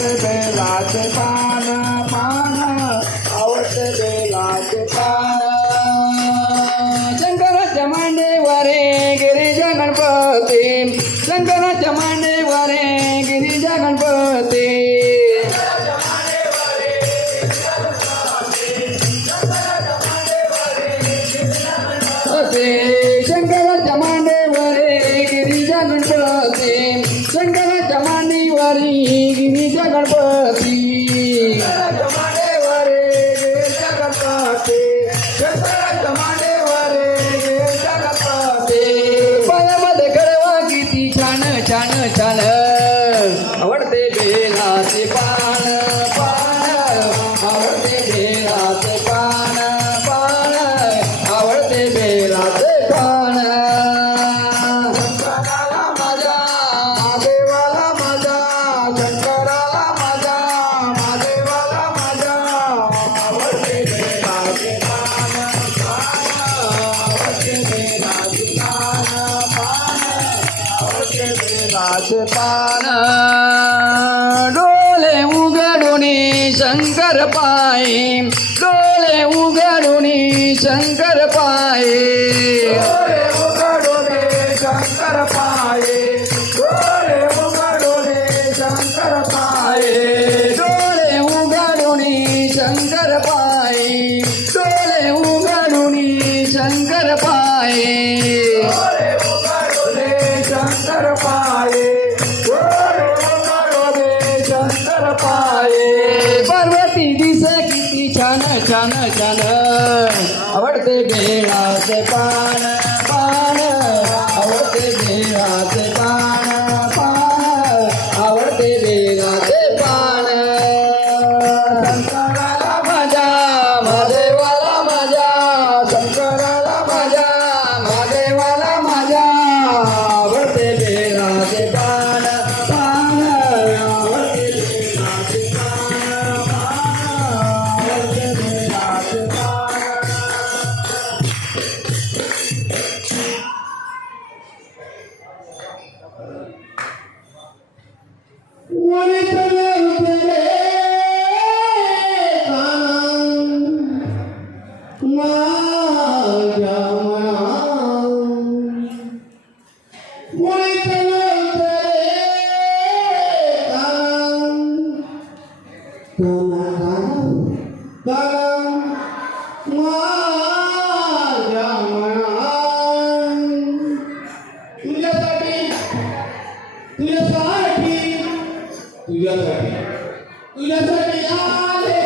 आवडते बेलाचे पान पान आवडते बेलाचे पान शंकराच्या मांडीवरे गिरिजा गणपती शंकराच्या मांडीवरे गिरिजा गणपती शंकराच्या मांडीवरे गिरिजा गणपती शंकराच्या मांडीवरी गिरिजा गणपती मांडीवरे गिरिजा गणपती शंकराच्या मांडीवरे गिरिजा गणपती पायामध्ये गळवा किती छान छान छान आवडते बेलाचे पान पान आवडते बेलाचे पान पान आवडते बेलाचे पान शंकराला माझ्या देवाला माझ्या शंकराला माझ्या महादेवाला माझ्या आवडते बेलाचे पान पान आवडते बेलाचे पान पान आवडते बेलाचे पान डोले उघडून शंकर पायी डोले उघडून शंकर पायी डोले उघडून शंकर पायी डोले उघडून शंकर पायी डोले उघडून शंकर पायी डोले उघडून शंकर पायी डोले उघडून शंकर पायी डोले उघडून शंकर पायी पार्वती दिस किती छान छान छान आवडते बेलाचे पान पान आवडते बेलाचे पान पान आवडते बेलाचे पान शंकराला माझ्या महादेवाला माझ्या शंकराला माझ्या महादेवाला माझ्या आवडते बेलाचे पान पान आवडते बेलाचे पान पान आवडते बेलाचे पान तुझ्यासाठी आले